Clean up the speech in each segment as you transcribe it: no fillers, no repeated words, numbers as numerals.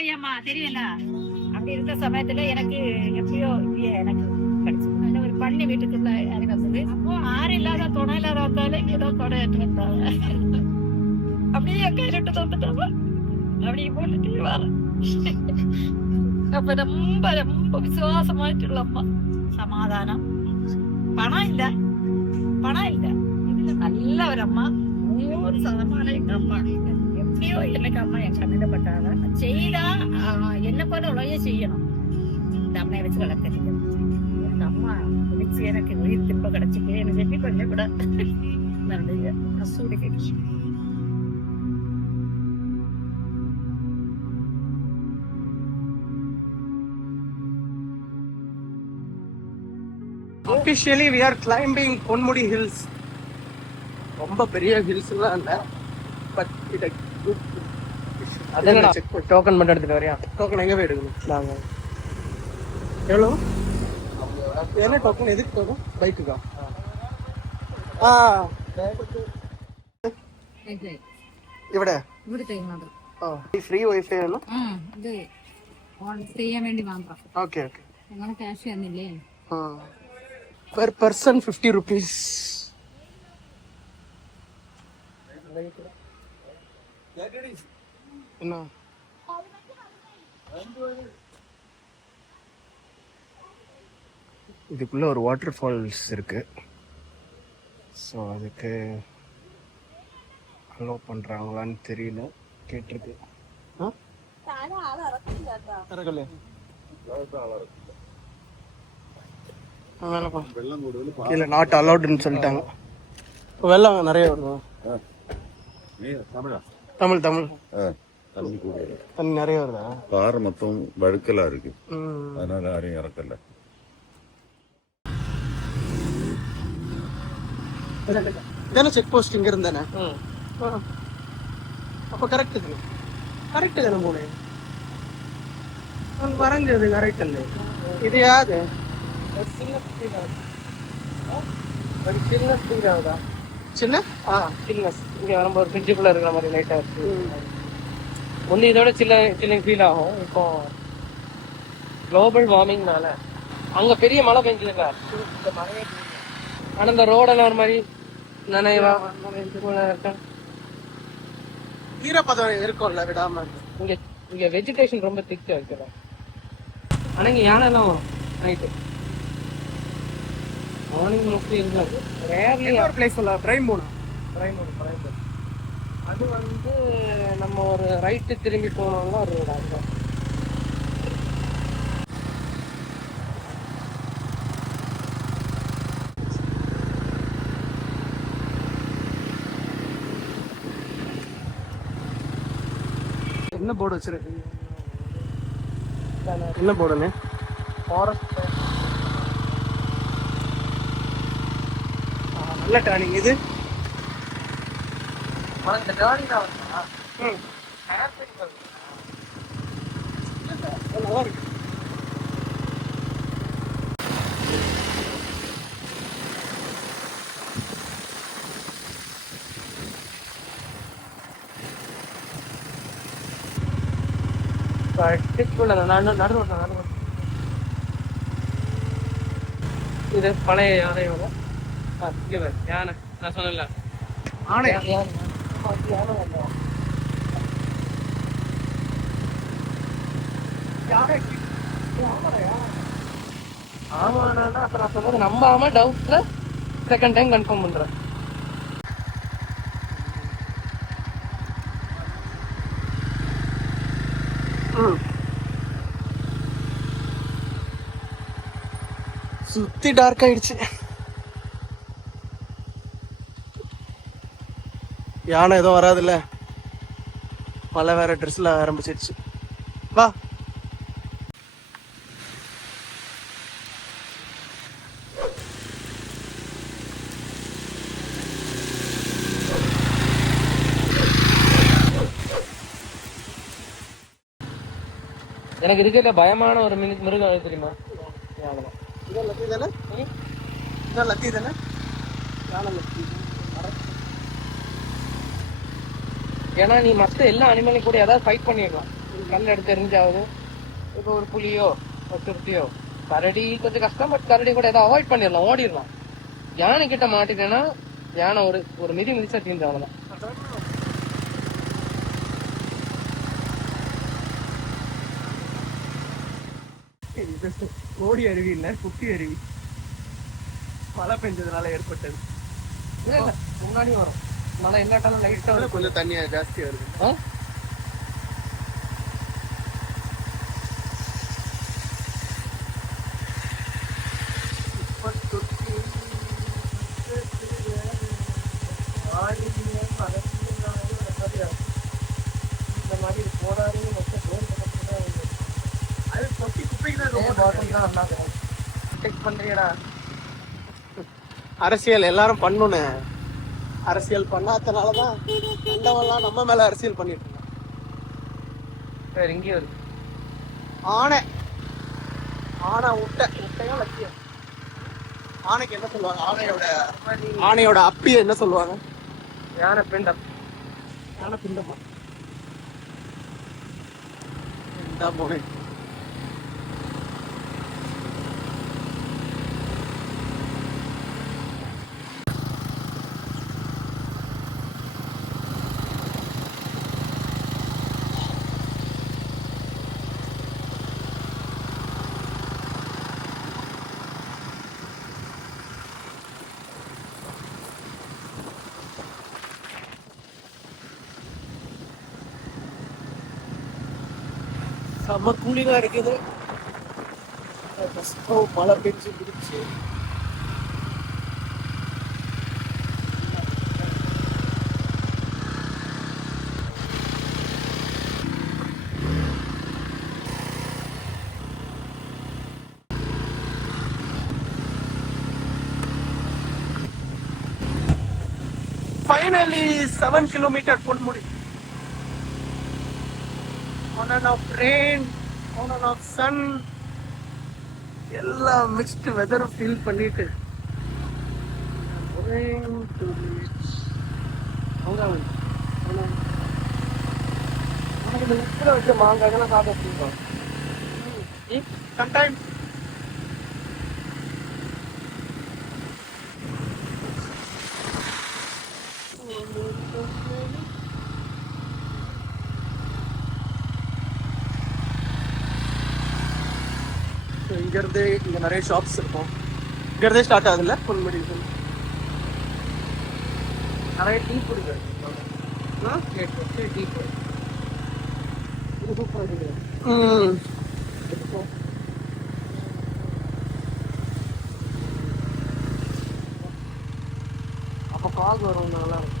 ஐயம்மா தெரியல. அப்படி இருக்க சமயத்துல எனக்கு எப்படியோ எனக்கு கிடைச்சது. ஒரு பண்ணி வீட்டுக்குள்ள இறங்கி வந்தது. அப்போ ஆறு இல்லாத துணை இல்லாத வந்தாலும் ஏதோ கொடை எடுத்து வந்தாங்க. அப்படியே கையிட்டு தந்துட்டாங்க. அப்படியே போட்டுட்டு வர. அப்ப ரொம்ப ரொம்ப விசுவாசமாയിട്ടുള്ള அம்மா. சமாதானம். பணம் இல்ல, பணம் இல்ல. இதுல நல்ல ஒரு அம்மா. 100% எங்க அம்மா. எப்படியோ எனக்கு அம்மா என் கண்ணில பட்டாங்க. செய்தா என்ன போல உலக செய்யணும். இந்த அம்மையை வச்சு வளர்த்துட்டு இந்த அம்மா வச்சு எனக்கு உயிர் திரும்ப கிடைச்சிட்டு எனக்கு வெட்டி பண்ண கூட நல்ல சூடு கிடைச்சு. Officially we are climbing Ponmudi Hills. ரொம்ப பெரிய ஹில்ஸ் எல்லாம் இல்ல, பட் இட் குட். அதெல்லாம் டோக்கன் மட்டும் எடுத்துட்டு வரியா? டோக்கன் எங்க போய் எடுக்கணும்? நாங்க எவ்வளோ என்ன டோக்கன் எதுக்கு போகும்? பைக்குக்கா? ഇവിടെ ഫ്രീ വൈഫൈ ആണ്. ചെയ്യാൻ വേണ്ടി മാത്രം. Okay okay. അങ്ങനെ ക്യാഷ് തന്നില്ലേ? Per person 50 rupees. என்ன இதுக்குள்ள ஒரு வாட்டர் ஃபால்ஸ் இருக்கு. ஸோ அதுக்கு அலோ பண்றாங்களான்னு தெரியல, கேட்டிருக்கு. கீழே நாட் அலௌடுன்னு சொல்லிட்டாங்க. வெள்ளம் நிறைய வருது. தமிழ் தமிழ் தண்ணி நிறைய வருதா? பாறை மொத்தம் வழுக்கலா இருக்கு, அதனால யாரையும் இறக்கல. இதானே செக் போஸ்ட் இங்க இருந்தானே? அப்ப கரெக்ட் தானே? கரெக்ட் தானே போனே வரைஞ்சது கரெக்ட் இல்லை. இது யாது ஒரு சின்ன ஸ்பீட் ஆகுதா? சின்ன சில்னஸ் இங்கே வரும்போது ஒரு ஃப்ரிட்ஜுக்குள்ளே இருக்கிற மாதிரி லைட்டாக இருக்கு. ஒன்று இதோட சில்லிங் ஃபீல் ஆகும். இப்போ குளோபல் வார்மிங்னால அங்கே பெரிய மழை பெஞ்சதுங்க, இந்த மழையே ஆனால் இந்த ரோடெல்லாம் ஒரு மாதிரி நினைவா இருக்கேன். ஈரப்பதம் இருக்கும்ல விடாம. இங்கே வெஜிடேஷன் ரொம்ப திக்காக இருக்கிறோம். ஆனால் இங்கே யானைலாம் வரும் நைட்டு. மார்னிங் மோஸ்ட்லி இருக்காது. ரேர்லி ஒரு பிளேஸ் சொல்ல பிரைமூன். அது வந்து நம்ம ஒரு ரைட்டு திரும்பி போனோம்னா ஒரு ரோடு. அதுதான் என்ன போர்டு வச்சிருக்கு? என்ன போர்டுன்னு? ஃபாரஸ்ட். நல்ல டர்னிங் இது. இந்த டர்னிங் தான் வருதா? நல்லா இருக்கு. இது பழைய யானையோட யானை. நான் சொன்னல ஆனை ஆமாண்ணா. அப்ப நான் சொன்னது நம்பாம டவுட்ல செகண்ட் டைம் கன்ஃபார்ம் பண்றேன். சுத்தி டார்க் ஆயிடுச்சு. யானை எதுவும் வராதுல்ல, மழை வேற ட்ரெஸ்ல ஆரம்பிச்சிருச்சு. வா. எனக்கு இருக்கிற பயமான ஒரு மிருகம் தெரியுமா? இதான் லத்தி தானே? இதான் லத்தி தானே? யானை லத்தி. ஏன்னா நீ மற்ற எல்லா அனிமலையும் கூட ஏதாவது ஃபைட் பண்ணிடலாம். கல் எடுத்து எரிஞ்சாவது. இப்போ ஒரு புலியோ ஒரு சிறுத்தையோ, கரடி கொஞ்சம் கஷ்டம், பட் கரடி கூட ஏதோ அவாய்ட் பண்ணிடலாம், ஓடிடலாம். யானை கிட்ட மாட்டிட்டேன்னா யானை ஒரு மிதி மிதிச்சா தீர்ந்து அவ்வளவுதான். கோடி அருவி இல்ல, குட்டி அருவி. மழை பெஞ்சதுனால ஏற்பட்டது. இல்ல இல்ல, முன்னாடி வரும் மழை இல்லாட்டாலும் லைட்டா கொஞ்சம் தண்ணியா ஜாஸ்தியா இருக்கு. இந்த மாதிரி போடாது பண்றியடா. அரசியல் எல்லாரும் பண்ணணும். அரசியல் பண்ணாதனாலதான் கண்டவெல்லாம் நம்ம மேல அரசியல் பண்ணிட்டு இருக்கான். வேற இங்கே வருது ஆனை. முட்டையும் லட்சியம். ஆனைக்கு என்ன சொல்லுவாங்க? ஆனையோட அப்பி என்ன சொல்லுவாங்க? யானை பிண்டம். யானை பிண்டமா? போனேன். செம்ம கூலிங்கா இருக்குது. மழை பெஞ்சு பிடிச்சு finally 7 kilometer Ponmudi. on and off rain, on and off sun, எல்லாம் மிக்ஸ்ட் வெதர் ஃபீல் பண்ணிட்டு வச்ச மாங்காய்லாம் சாப்பிட்டு sometime இங்க நிறைய ஷாப்ஸ் இருக்கும். இங்க இருந்தே ஸ்டார்ட் ஆகுதுல்ல பொன்முடி. நிறைய டீ குடிக்கிறேன். அப்ப பால் வரும் நல்லா இருக்கும்.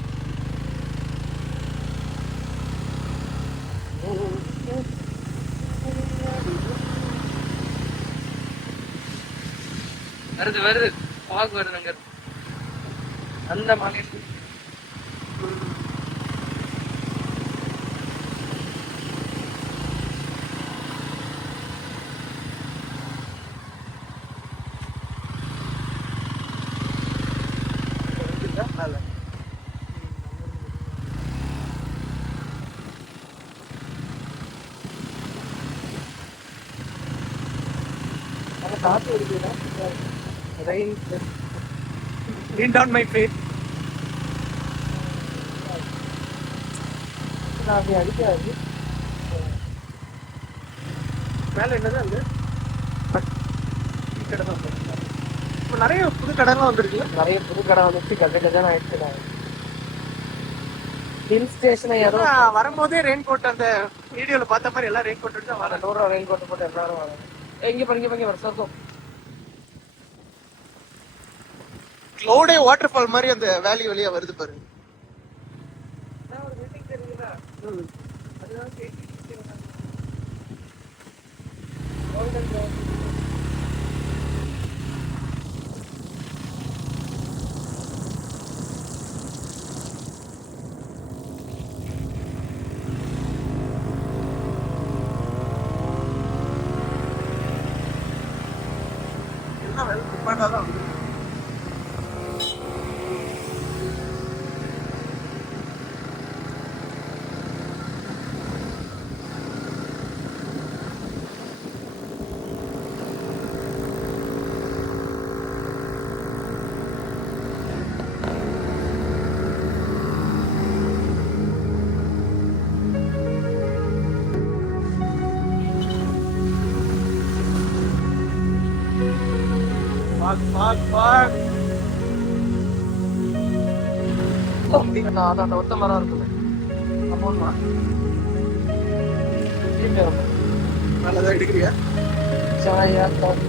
வருது பால் வருது அங்க அந்த மாதிரி. காத்து வருதுன்னா lean down my feet. அப்படி அடிக்காது. மேல என்னது அந்த கடை தான். இப்போ நிறைய புது கடைலாம் வந்துருக்குல்ல. நிறைய புது கடை வந்துச்சு, கஜகஜான ஆயிடுச்சு. ஹில் ஸ்டேஷனை ஏதோ வரும்போதே ரெயின் கோட் அந்த வீடியோல பார்த்த மாதிரி எல்லாம் ரெயின் கோட் எடுத்து தான் வரேன். 100 ரூபா ரெயின் கோட் போட்டு எல்லாரும் வராங்க. எங்க பண்ணி வர சர்க்கம் க்ளௌடே வாட்டர் ஃபால் மாதிரி அந்த வேலி வழியா வருது பாருங்க. ஒரு மீட்டிங் தெரியுதா? அதுதான் கேட்டு எல்லாம் வெல் ப்ரிப்பேர்டா தான் வந்து. அந்த ஒத்த மரம் இருக்குல்ல ஆமாம்மா திரும்பி வரும். நல்லதா எடுக்கிறியா? சாயா காஃபி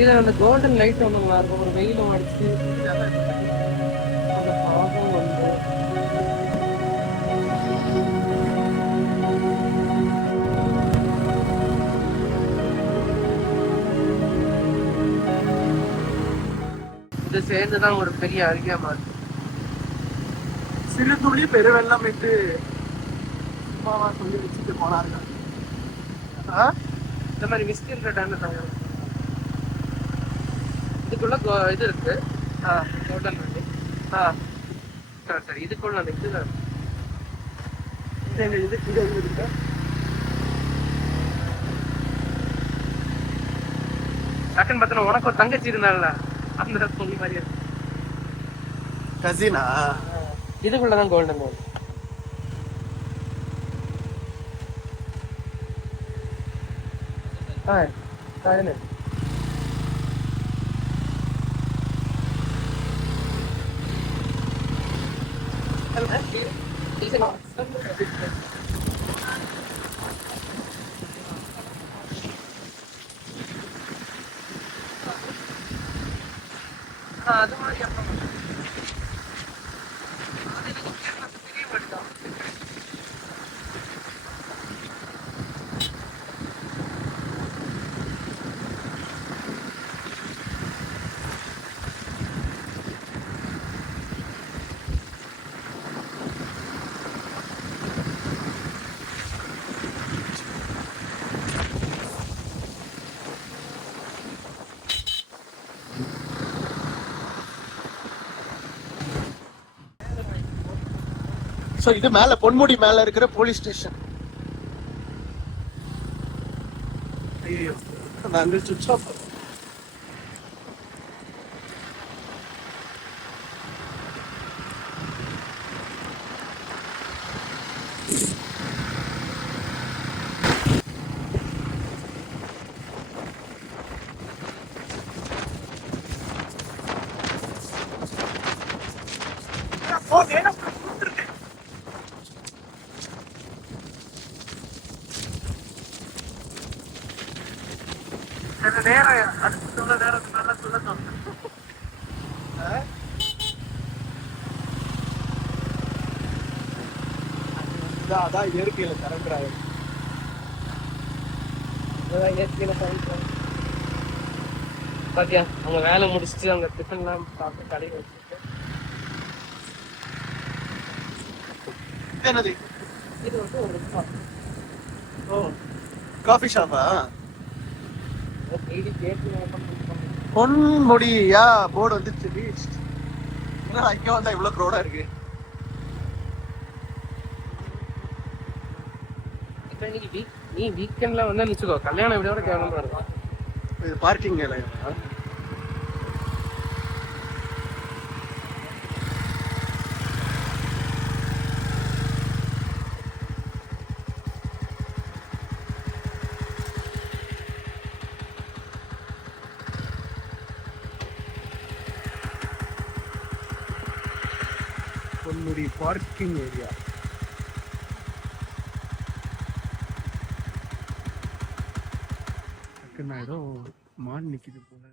இதுல அந்த கோல்டன் லைட் ஒண்ணு நல்லா இருக்கும். ஒரு வெயிலும் அடிச்சு அந்த பாகம் வந்து இது சேர்ந்துதான் ஒரு பெரிய அருகே மாதிரி. சிறு துளி பெருவெள்ளம் என்று அம்மாவா சொல்லி வச்சுட்டு போனார்கள். இந்த மாதிரி விஸ்கின்ற டைம்ல தயார் இதுக்குள்ள இது இருக்கு கோல்டன் வண்டி. சரி இதுக்குள்ள அந்த இதுல டக்குன்னு பார்த்தா உனக்கு ஒரு தங்கச்சி இருந்தால அந்த சொல்லி மாதிரி கசினா இதுக்குள்ளதான் கோல்டன் வண்டி. அது மாதிரி அப்புறம் பெரிய வண்டிதான். ஸோ இது மேல பொன்முடி மேல இருக்கிற போலீஸ் ஸ்டேஷன். ஐயோ அந்த சுவிட்ச் ஆஃப். நேரம் அடுத்து சொல்ல நேரத்துக்கு நல்லா சொல்ல தோணும். அதான் இயற்கையில திறக்கிறாங்க. இயற்கையில பாத்தியா அவங்க வேலை முடிச்சுட்டு அவங்க டிஃபன் எல்லாம் சாப்பிட்டு கடை வச்சுட்டு என்னது இது வந்து ஒரு காஃபி ஷாப்பா? டெய்லி கேட்டு பொன்முடியா போர்டு வந்துச்சு. இங்க வந்தா இவ்வளவு க்ரௌடா இருக்கு. நீ வீக்கெண்ட்ல வந்து நினைச்சுக்கோ கல்யாணம் விட கேவலமா இருக்கும். இது பார்க்கிங் இல்லையா? Ponmudi parking area. நான் ஏதோ மான் நிக்குது போல.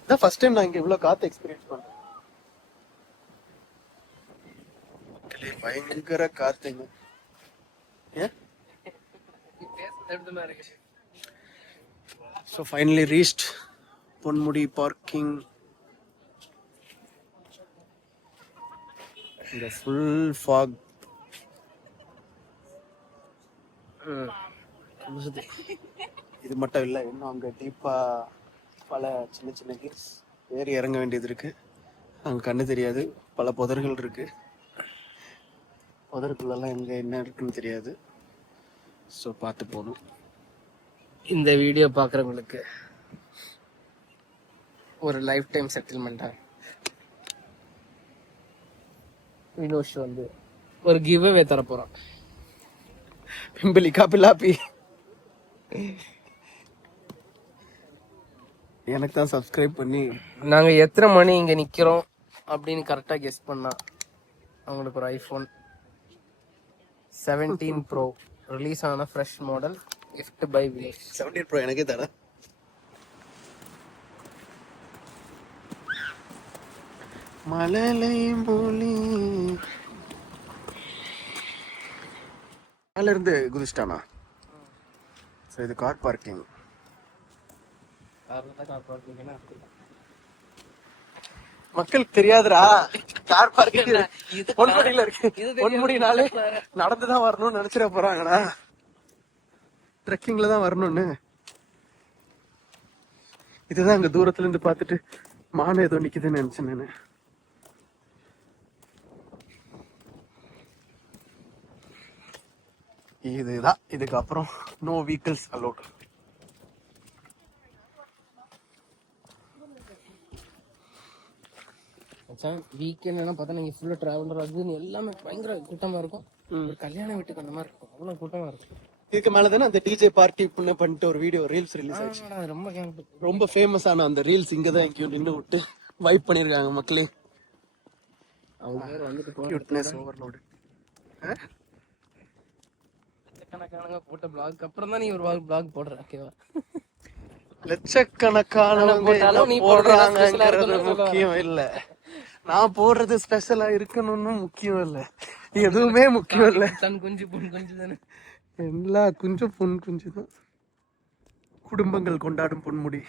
இதான் ஃபர்ஸ்ட் டைம் நான் இங்க இவ்வளவு காத்து எக்ஸ்பீரியன்ஸ் பண்றேன். பயங்கர காத்துங்க. So finally reached Ponmudi parking. இந்த ஃபுல் ஃபாக். இது மட்டும் இல்லை, இன்னும் அங்கே டீப்பாக பல சின்ன சின்ன ஹில்ஸ் ஏறி இறங்க வேண்டியது இருக்கு. அங்கே கண்ணு தெரியாது, பல புதர்கள் இருக்கு. புதருக்குள்ளெல்லாம் எங்கே என்ன இருக்குன்னு தெரியாது. ஸோ பார்த்து போகணும். இந்த வீடியோ பார்க்குறவங்களுக்கு ஒரு லைஃப் டைம் செட்டில்மெண்ட்டா வினோஷ் வந்து ஒரு கிவ் அவே தர போறான். பிம்பிளி காப்பிலாப்பி எனக்கு தான் சப்ஸ்கிரைப் பண்ணி நாங்க எத்தனை மணி இங்க நிக்கிறோம் அப்படின்னு கரெக்டா கெஸ் பண்ணா அவங்களுக்கு ஒரு ஐபோன் 17 ப்ரோ ரிலீஸ் ஆன fresh model gift by Vinosh. 17 pro எனக்கே தர. மழலை மொழி மேல இருந்து குதிச்சிட்டானா? சரி, இது கார் பார்க்கிங். மக்களுக்கு தெரியாதுடா கார் பார்க்கிங் பொன்முடியில இருக்கு. பொன்முடினாலே நடந்துதான் வரணும்னு நினைச்சிட போறாங்கடா, ட்ரெக்கிங்ல தான் வரணும்னு. இதுதான் அங்க தூரத்துல இருந்து பார்த்துட்டு மானம் ஏதோ நிக்குதுன்னு நினைச்சேன் நானு. இதுதான், இதுக்கப்புறம் நோ வெஹிக்கிள்ஸ் அலோட். வீக்கெண்ட் எல்லாம் பார்த்தா நீங்க ஃபுல்லா டிராவலர் அதுன்னு எல்லாமே பயங்கர கூட்டமா இருக்கும். ஒரு கல்யாண வீட்டுக்கு அந்த மாதிரி இருக்கும், அவ்வளவு கூட்டமா இருக்கும். இதுக்கு மேலதானே அந்த டிஜே பார்ட்டி பண்ணிட்டு ஒரு வீடியோ ரீல்ஸ் ரிலீஸ் ஆச்சு. ரொம்ப ரொம்ப ஃபேமஸ் ஆன அந்த ரீல்ஸ் இங்கதான் எங்கேயும் நின்று விட்டு வைப் பண்ணிருக்காங்க மக்களே. அவங்க பேர் வந்துட்டு கியூட்னஸ் ஓவர்லோட். லட்சக்கணக்கானவங்க போட்ட பிளாக் அப்புறம் தான் நீ ஒரு பிளாக் போடுற. ஓகேவா, லட்சக்கணக்கானவங்க போடுறாங்கிறது முக்கியம் இல்ல, நான் போடுறது ஸ்பெஷலா இருக்கணும்னு முக்கியம் இல்ல, எதுவுமே முக்கியம் இல்ல. தன் குஞ்சு பொன் குஞ்சு தானே, எல்லா குஞ்சும் பொன் குஞ்சு தான். குடும்பங்கள் கொண்டாடும் பொன்முடி.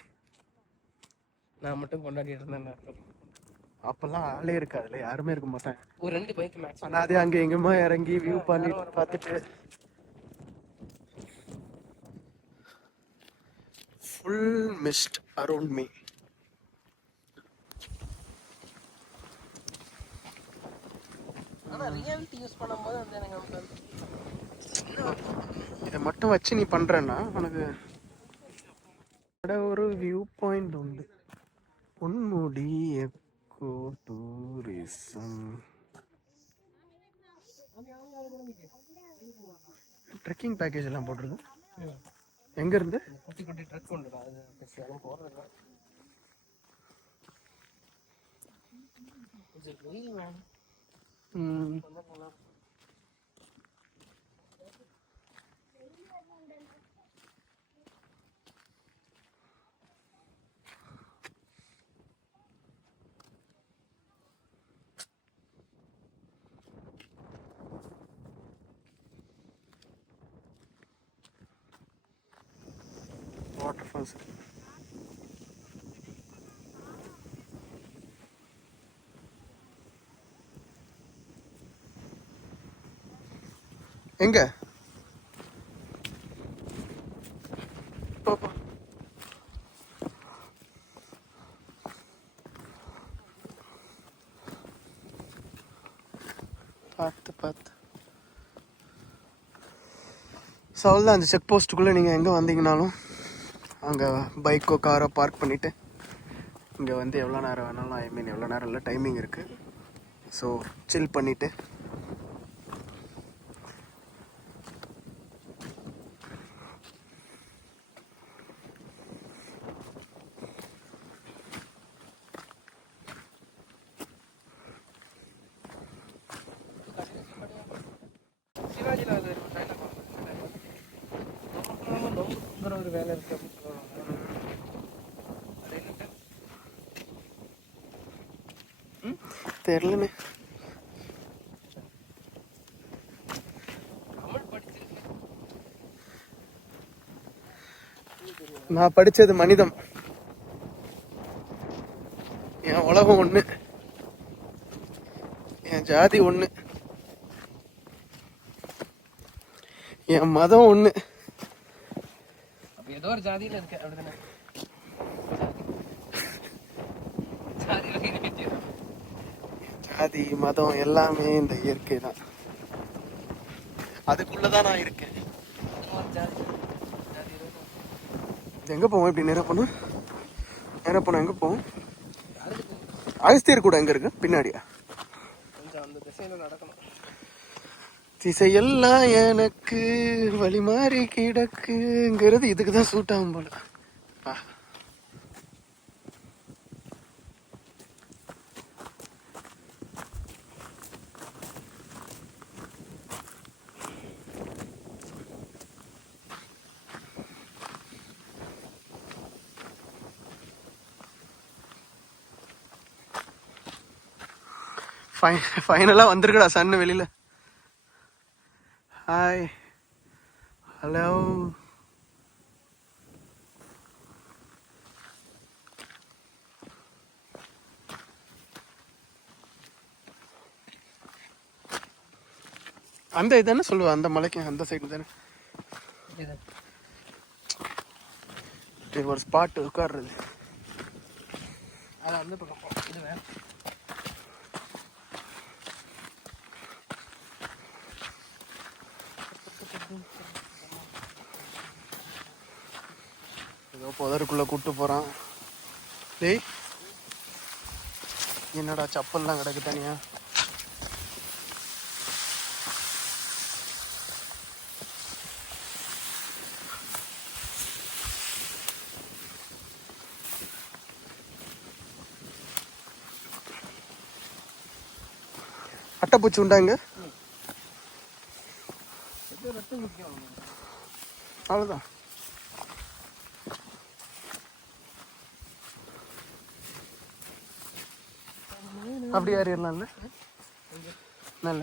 நான் மட்டும் கொண்டாடிட்டு இருந்தேன். அப்பெல்லாம் ஆளே இருக்காதுல்ல, யாருமே இருக்க மாட்டாங்க. ஒரு 2 பைக் மேட்ச். ஆனா அதே அங்க எங்கேயுமா இறங்கி வியூ பண்ணிட்டு பார்த்துட்டு full mist around me. ஆனா ரியாலிட்டி யூஸ் பண்ணும்போது வந்து எனக்கு இதை மட்டும் வச்சு நீ பண்றேன்னா உனக்கு ஒரு வியூ பாயிண்ட் உண்டு. Ponmudi echo tourism. Trekking package எல்லாம் போட்டிருக்கு. எங்க இருந்து குட்டி குட்டி ட்ரக் உண்டுடா, அது பேசியாலும் போடுறது. வாட்டர்ஃபால்ஸ். எங்க பாப்பா? பார்த்து ஸோ அவ்வளோதான். அந்த செக் போஸ்ட்டுக்குள்ளே நீங்கள் எங்கே வந்தீங்கனாலும் அங்கே பைக்கோ காரோ பார்க் பண்ணிவிட்டு இங்கே வந்து எவ்வளோ நேரம் வேணாலும், எவ்வளோ நேரம் இல்லை, டைமிங் இருக்குது. ஸோ சில் பண்ணிவிட்டு ஒரு வேலை இருக்கு அப்படின்னு சொல்லுவாங்க. தெரியலண்ணே. நான் படிச்சது மனிதம். என் உலகம் ஒண்ணு, என் ஜாதி ஒண்ணு, என் மதம் ஒண்ணு. ஏதோ ஒரு ஜாதியில இருக்கு அப்படிதானே? ஜாதி மதம் எல்லாமே இந்த இயற்கை தான், அதுக்குள்ளதான் நான் இருக்கேன். எங்க போவோம்? இப்படி நேரா போனா எங்க போவோம்? அகஸ்தியர் கூட எங்க இருக்கு? பின்னாடியா? கொஞ்சம் வந்தது திசையில் நடக்கணும். திசையெல்லாம் எனக்கு வழி மாறி கிடக்குங்கிறது இதுக்கு தான் சூட் ஆகும் போல. ஃபைனலாக வந்திருக்கடா சன்னு வெளியில். Hi, hello. அந்த இதானே சொல்லுவேன், அந்த மலைக்கு அந்த சைடு தானே ஒரு ஸ்பாட் உட்காடுறது. அது அந்த பக்கம் இது வேற. ஏதோ புதருக்குள்ள கூட்டு போறான். டேய் என்னடா சப்பல்லாம் கிடக்கு தனியா. அட்டைப்பூச்சி உண்டாங்க. அவ்வளோதான். அப்படி ஏறிடலாம்ல. நல்ல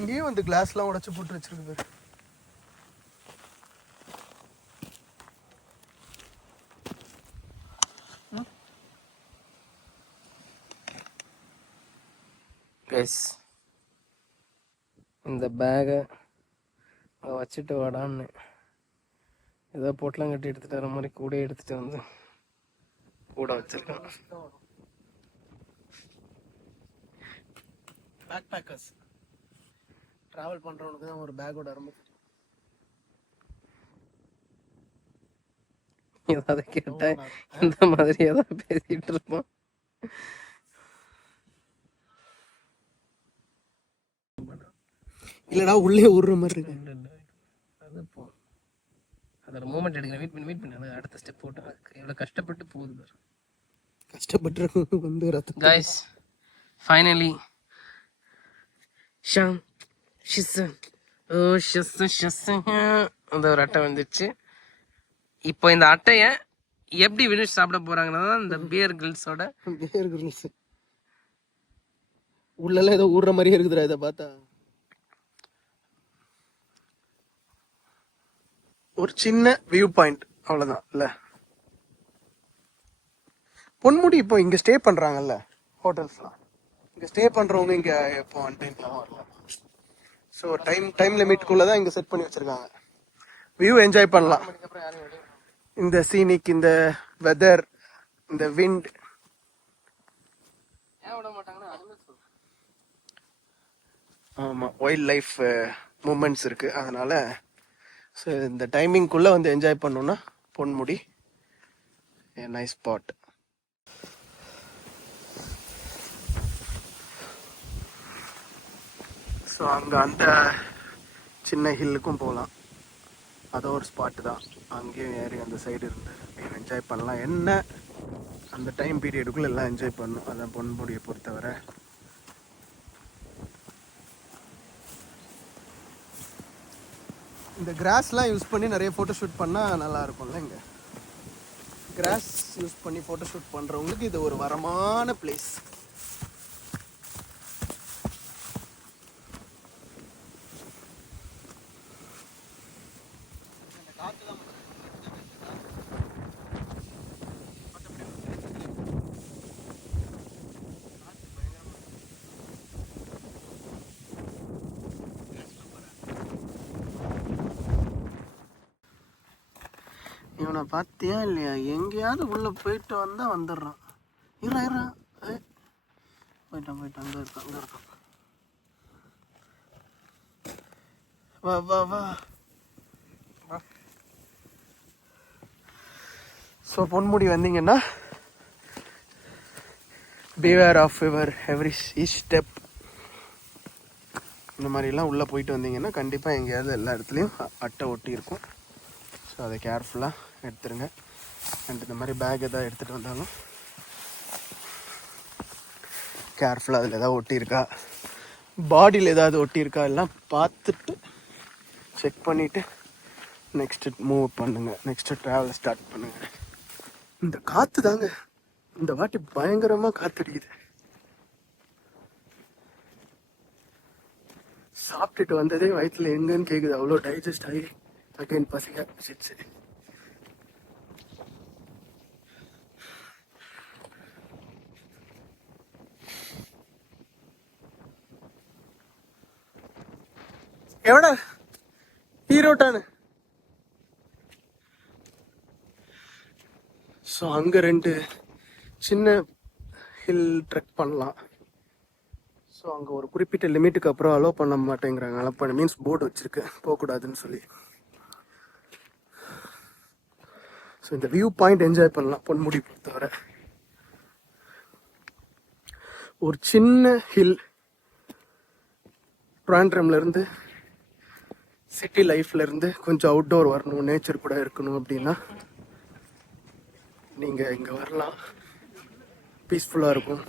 இங்கேயும் வந்து கிளாஸ்லாம் உடச்சு போட்டு வச்சிருக்கு. கைஸ் இந்த பேகை வச்சுட்டு வாடான்னு ஏதோ பொட்டலாம் கட்டி எடுத்துட்டு வர மாதிரி கூட எடுத்துட்டு வந்து கூட வச்சிருக்கேன். பேக் பேக்கர்ஸ் ட்ராவல் பண்ணுறவனுக்கு தான் ஒரு பேக்கோட ரொம்ப ஏதாவது கேட்டா இந்த மாதிரி ஏதாவது பேசிட்டு இருப்போம். இல்லடா உள்ளே விடுற மாதிரி இருக்கு. அது போ அதோட மூமெண்ட் எடுக்கிறேன். வெயிட் பண்ணி அடுத்த ஸ்டெப் போட்டு எவ்வளோ கஷ்டப்பட்டு போகுது. கஷ்டப்பட்டு வந்து ரத்தம். கைஸ் ஃபைனலி ஷாம் ஷிசன் ஓ ஷிசன் அந்த ஒரு அட்டை வந்துச்சு. இப்போ இந்த அட்டையை எப்படி வினிஷ் சாப்பிட போறாங்கன்னா இந்த பியர் கிரில்ஸோட உள்ளெல்லாம் ஏதோ ஊடுற மாதிரியே இருக்குதுடா இதை பார்த்தா. ஒரு சின்ன வியூ பாயிண்ட் அவ்வளோதான் இல்லை. பொன்முடி இப்போ இங்கே ஸ்டே பண்ணுறாங்கல்ல ஹோட்டல்ஸ்லாம். இங்கே ஸ்டே பண்ணுறவங்க இங்கே எப்போ ஒன் டைம்லாம் வரலாம். ஸோ டைம் லிமிட்குள்ளே தான் இங்கே செட் பண்ணி வச்சுருக்காங்க. வியூ என்ஜாய் பண்ணலாம். இந்த சீனிக், இந்த வெதர், இந்த விண்ட். ஆமாம், வைல்ட் லைஃப் மூமெண்ட்ஸ் இருக்குது. அதனால் ஸோ இந்த டைமிங்குள்ளே வந்து என்ஜாய் பண்ணோன்னா பொன்முடி நைஸ் ஸ்பாட். ஸோ அங்கே அந்த சின்ன ஹில்லுக்கும் போகலாம். அதோ ஒரு ஸ்பாட்டு தான். அங்கேயும் ஏறி அந்த சைடு இருந்து என்ஜாய் பண்ணலாம். என்ன அந்த டைம் பீரியடுக்குள்ளே எல்லாம் என்ஜாய் பண்ணணும். அதான் பொன்முடியை பொறுத்தவரை. இந்த கிராஸ்லாம் யூஸ் பண்ணி நிறைய ஃபோட்டோ ஷூட் பண்ணால் நல்லா இருக்கும்ல. இங்கே கிராஸ் யூஸ் பண்ணி ஃபோட்டோ ஷூட் பண்ணுறவங்களுக்கு இது ஒரு வரமான பிளேஸ். இவனை பார்த்தியா இல்லையா? எங்கேயாவது உள்ள போயிட்டு வந்தா வந்துடுறான். இருறா போயிட்டான் அங்கே இருக்கான். வா வா வா. ஸோ பொன்முடி வந்தீங்கன்னா beware of your every step. இந்த மாதிரிலாம் உள்ளே போயிட்டு வந்தீங்கன்னா கண்டிப்பாக எங்கேயாவது எல்லா இடத்துலையும் அட்டை ஒட்டி இருக்கும். ஸோ அதை கேர்ஃபுல்லாக எடுத்துருங்க. அண்ட் இந்த மாதிரி பேக் எதாவது எடுத்துகிட்டு வந்தாலும் கேர்ஃபுல்லாக அதில் எதாவது ஒட்டியிருக்கா, பாடியில் ஏதாவது ஒட்டியிருக்கா எல்லாம் பார்த்துட்டு செக் பண்ணிவிட்டு நெக்ஸ்ட்டு மூவ் பண்ணுங்கள். நெக்ஸ்ட்டு ட்ராவல் ஸ்டார்ட் பண்ணுங்கள். இந்த காற்று தாங்க இந்த வாட்டி பயங்கரமாக காற்றடிக்குது. சாப்பிட்டுட்டு வந்ததே வயிற்றுல எங்கன்னு கேட்குது. அவ்வளோ டைஜஸ்ட் ஆகி அகைன் பசிக்க ஆரம்பிச்சிடுச்சு. எவடா ஹீரோட்டானு. ஸோ அங்கே 2 சின்ன ஹில் ட்ரெக் பண்ணலாம். ஸோ அங்கே ஒரு குறிப்பிட்ட லிமிட்டுக்கு அப்புறம் அலோவ் பண்ண மாட்டேங்கிறாங்க. அலோவ் பண்ண மீன்ஸ் போர்டு வச்சுருக்கு போகக்கூடாதுன்னு சொல்லி. ஸோ இந்த வியூ பாயிண்ட் என்ஜாய் பண்ணலாம் பொன்முடி பொறுத்தவரை. ஒரு சின்ன ஹில் ட்ராண்ட்ரம்லேருந்து சிட்டி லைஃப்லேருந்து கொஞ்சம் அவுட்டோர் வரணும், நேச்சர் கூட இருக்கணும் அப்படின்னா நீங்கள் இங்கே வரலாம். பீஸ்ஃபுல்லாக இருக்கும்.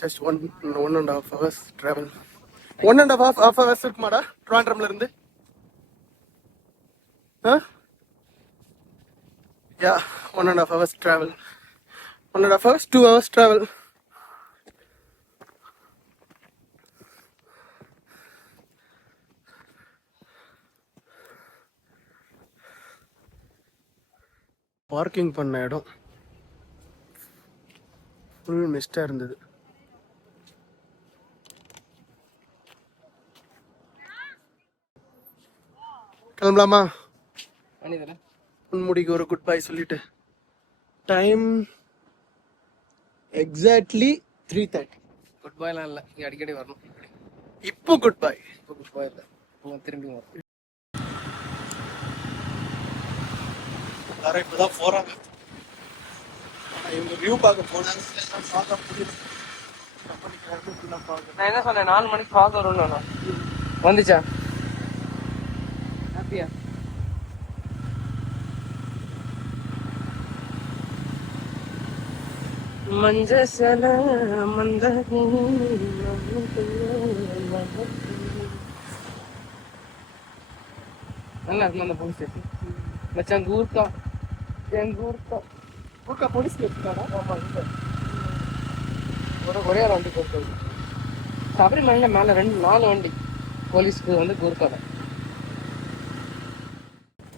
Just 1.5 hours travel. 1.5 hours இருக்குமாடா ட்ராண்ட்ரம்லேருந்து? யா 1.5 hours travel. 1.5 hours 2 hours travel. Parking பண்ண இடம் ஃபுல் மிஸ்டாக இருந்தது. கிளம்பலாமா? பொன்முடிக்கு ஒரு குட் பை சொல்லிட்டு டைம் எக்ஸாக்ட்லி 3:30. குட் பாய்லாம் இல்லை, இங்கே அடிக்கடி வரணும். இப்போ குட் பை. இப்போ குட் பாய் இல்லை, திரும்பி வரும். எல்லாரும் இப்போதான் போறாங்க. இவங்க வியூ பார்க்க போனாங்க. நான் என்ன சொன்னேன், 4 மணிக்கு ஃபாக் வரும்னு. வந்துச்சா? ஹாப்பியா? மஞ்ச சல மந்த நல்லா இருக்கும் அந்த போலீஸ் ஸ்டேஷன். மச்சான் கூர்க்கா போலீஸ் ஸ்டேஷன். ஒரே ஒரு வண்டி போட்டு சபரிமலையில மேலே 4 வண்டி போலீஸ்க்கு வந்து கூர்க்காத.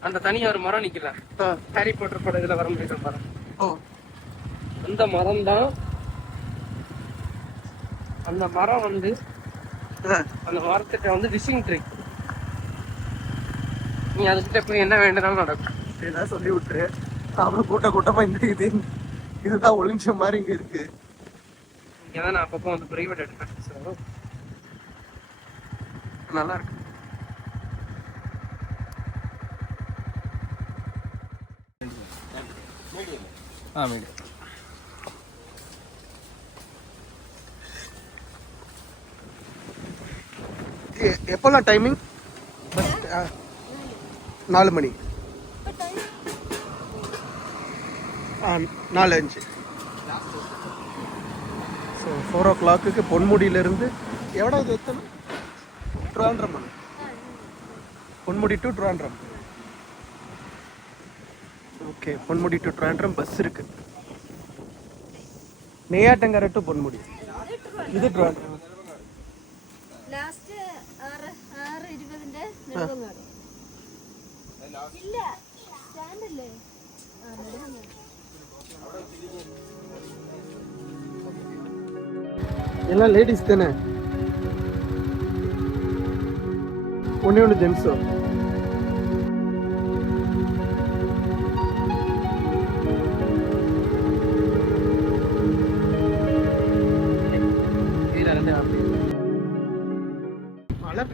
அந்த தனியா ஒரு மரம் நிக்கிறேன், ஹாரி பாட்டர் படம் இதுல வர முடியுற மரம். அந்த மரம் தான். அந்த மரம் வந்து அந்த மரத்திட்ட வந்து விசிங் ட்ரீ. நீ அதுக்கிட்ட போய் என்ன வேண்டுனாலும் நடக்கும். ஏதாவது சொல்லி விட்டுரு. அப்புறம் கூட்டமா இந்த இதுதான் ஒளிஞ்ச மாதிரி இங்க இருக்கு. இங்கதான் நான் அப்பப்போ வந்து பிரைவேட் எடுப்பேன். நல்லா இருக்கு. எப்போல்லாம் டைமிங்? 4 மணி. 4:05. ஸோ 4 o'clock பொன்முடியிலேருந்து எவ்வளோ எத்தனை? Trivandrum. Ponmudi to Trivandrum. Okay, Ponmudi to Trivandrum bus இருக்கு. நெய்யாட்டங்கரை டு பொன்முடி. இது ட்ராண்ட்ரம். எல்லாம் லேடிஸ் தானே? ஒன்று ஜென்ஸோ?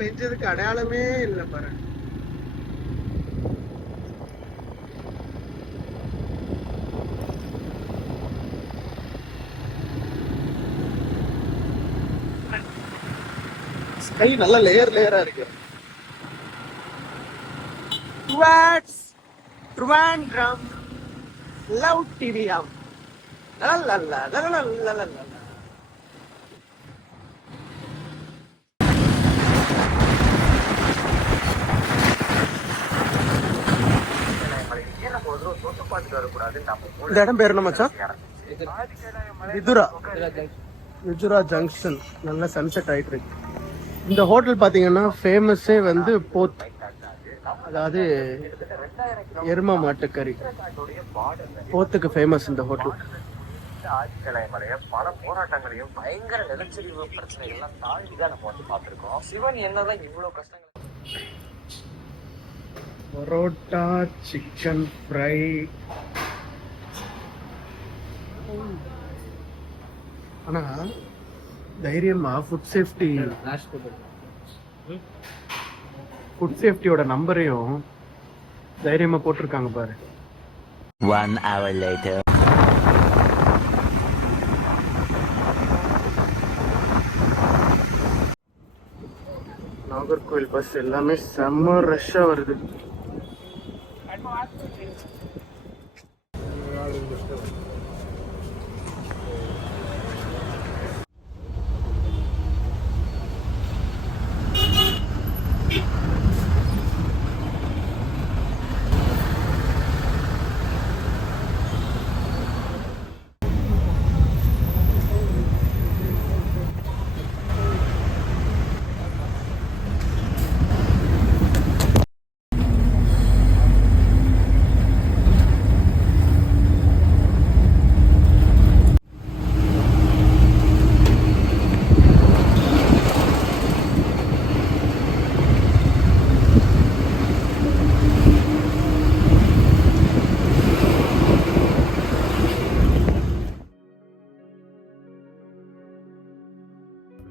பெஞ்சதுக்கு அடையாளமே இல்லை பாரு. ஸ்கை நல்ல லேயரா இருக்கு. ட்ரிவாண்ட்ரம் லவ் டிவியாம். இந்த இடம் பேர் என்ன மச்சான்? விதுரா ஜங்ஷன். நல்ல சன்செட் ஆயிட்டு இருக்கு. இந்த ஹோட்டல் பாத்தீங்கன்னா ஃபேமஸே வந்து போத், அதாவது எரும மாட்டுக்கறி. போத்துக்கு ஃபேமஸ் இந்த ஹோட்டல். பல போராட்டங்களையும் பயங்கர நிலச்சரிவு பிரச்சனைகள்லாம் தாண்டிதான் நம்ம வந்து பார்த்திருக்கோம். சிவன் என்னதான் இவ்வளவு கஷ்டங்கள். பரோட்டா, சிக்கன் ஃப்ரை, ஆனா தைரியமா ஃபுட் சேஃப்டியோட நம்பரையும் தைரியமா போட்டிருக்காங்க பாரு. 1 hour later. நாகர்கோவில் பஸ் எல்லாமே செம்ம ரஷ்ஷா வருது.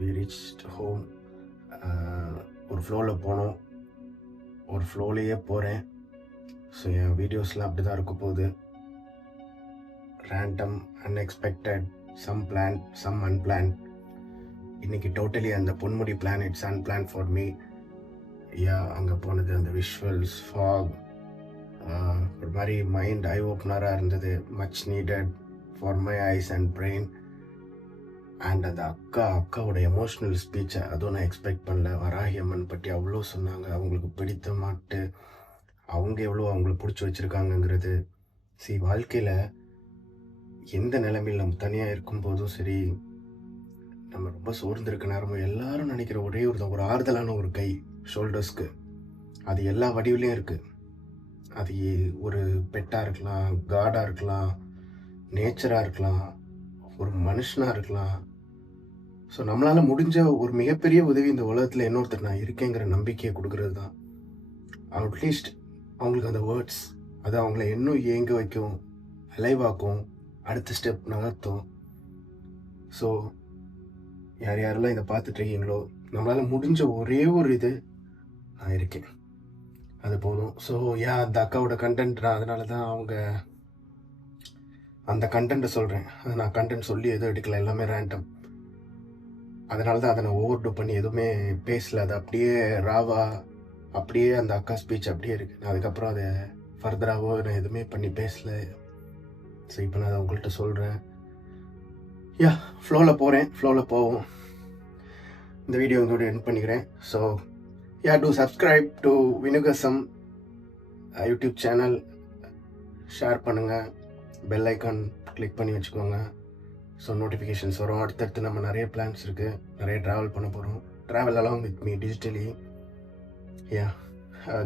We reached home. ஒரு ஃப்ளோவில் போனோம், ஒரு ஃப்ளோலையே போகிறேன். ஸோ என் வீடியோஸ்லாம் அப்படி தான் இருக்க போகுது. Random, unexpected, some plan, some unplan. இன்னைக்கு டோட்டலி அந்த Ponmudi plan, its unplan for me. அங்கே போனது, அந்த விஷுவல்ஸ், ஃபாக், ஒரு மாதிரி மைண்ட் ஐ ஓப்பனராக இருந்தது. Much needed for my ice and brain. And அந்த அக்காவோட எமோஷ்னல் ஸ்பீச்சை அதுவும் நான் எக்ஸ்பெக்ட் பண்ணல. வராகி அம்மன் பற்றி அவ்வளோ சொன்னாங்க. அவங்களுக்கு பிடித்த மாட்டு, அவங்க எவ்வளோ அவங்களுக்கு பிடிச்சி வச்சுருக்காங்கங்கிறது. வாழ்க்கையில் எந்த நிலைமையில் நம்ம தனியாக இருக்கும்போதும் சரி, நம்ம ரொம்ப சோர்ந்திருக்க நேரமும் எல்லாரும் நினைக்கிற ஒரே ஒரு ஆறுதலான ஒரு கை ஷோல்டர்ஸ்க்கு. அது எல்லா வடிவிலையும் இருக்குது. அது ஒரு பெட்டாக இருக்கலாம், காடாக இருக்கலாம், நேச்சராக இருக்கலாம், ஒரு மனுஷனாக இருக்கலாம். ஸோ நம்மளால் முடிஞ்ச ஒரு மிகப்பெரிய உதவி இந்த உலகத்தில் இன்னொருத்தர் நான் இருக்கேங்கிற நம்பிக்கையை கொடுக்கறது தான். அட்லீஸ்ட் அவங்களுக்கு அந்த வேர்ட்ஸ் அது அவங்கள இன்னும் ஏங்க வைக்கும், அலைவாக்கும், அடுத்த ஸ்டெப் நகர்த்தும். ஸோ யாரெல்லாம் இதை பார்த்துட்ருக்கீங்களோ, நம்மளால் முடிஞ்ச ஒரே ஒரு இது நான் இருக்கேன், அது போதும். ஸோ அந்த அக்காவோட கண்டென்ட் நான் அதனால தான் அந்த கண்டென்ட்டை சொல்கிறேன். அது நான் கண்டென்ட் சொல்லி எதுவும் எடுக்கல, எல்லாமே ரேண்டம். அதனால தான் அதை நான் ஓவர்டூ பண்ணி எதுவுமே பேசல. அது அப்படியே ராவா, அப்படியே அந்த அக்கா ஸ்பீச் அப்படியே இருக்குது. நான் அதுக்கப்புறம் அதை ஃபர்தராகவோ நான் எதுவுமே பண்ணி பேசல. ஸோ இப்போ நான் அதை உங்கள்கிட்ட சொல்கிறேன். ஃப்ளோவில் போகிறேன், ஃப்ளோவில் போவோம். இந்த வீடியோ உங்களோட எண்ட் பண்ணிக்கிறேன். So do subscribe to Vinukasam YouTube channel. Share பண்ணுங்கள், பெல் ஐக்கான் கிளிக் பண்ணி வச்சுக்கோங்க. ஸோ நோட்டிஃபிகேஷன்ஸ் வரும். அடுத்தடுத்து நம்ம நிறைய பிளான்ஸ் இருக்குது, நிறைய ட்ராவல் பண்ண போகிறோம். Travel along with me digitally.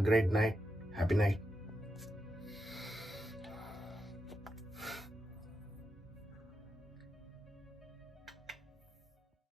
Great night, happy night.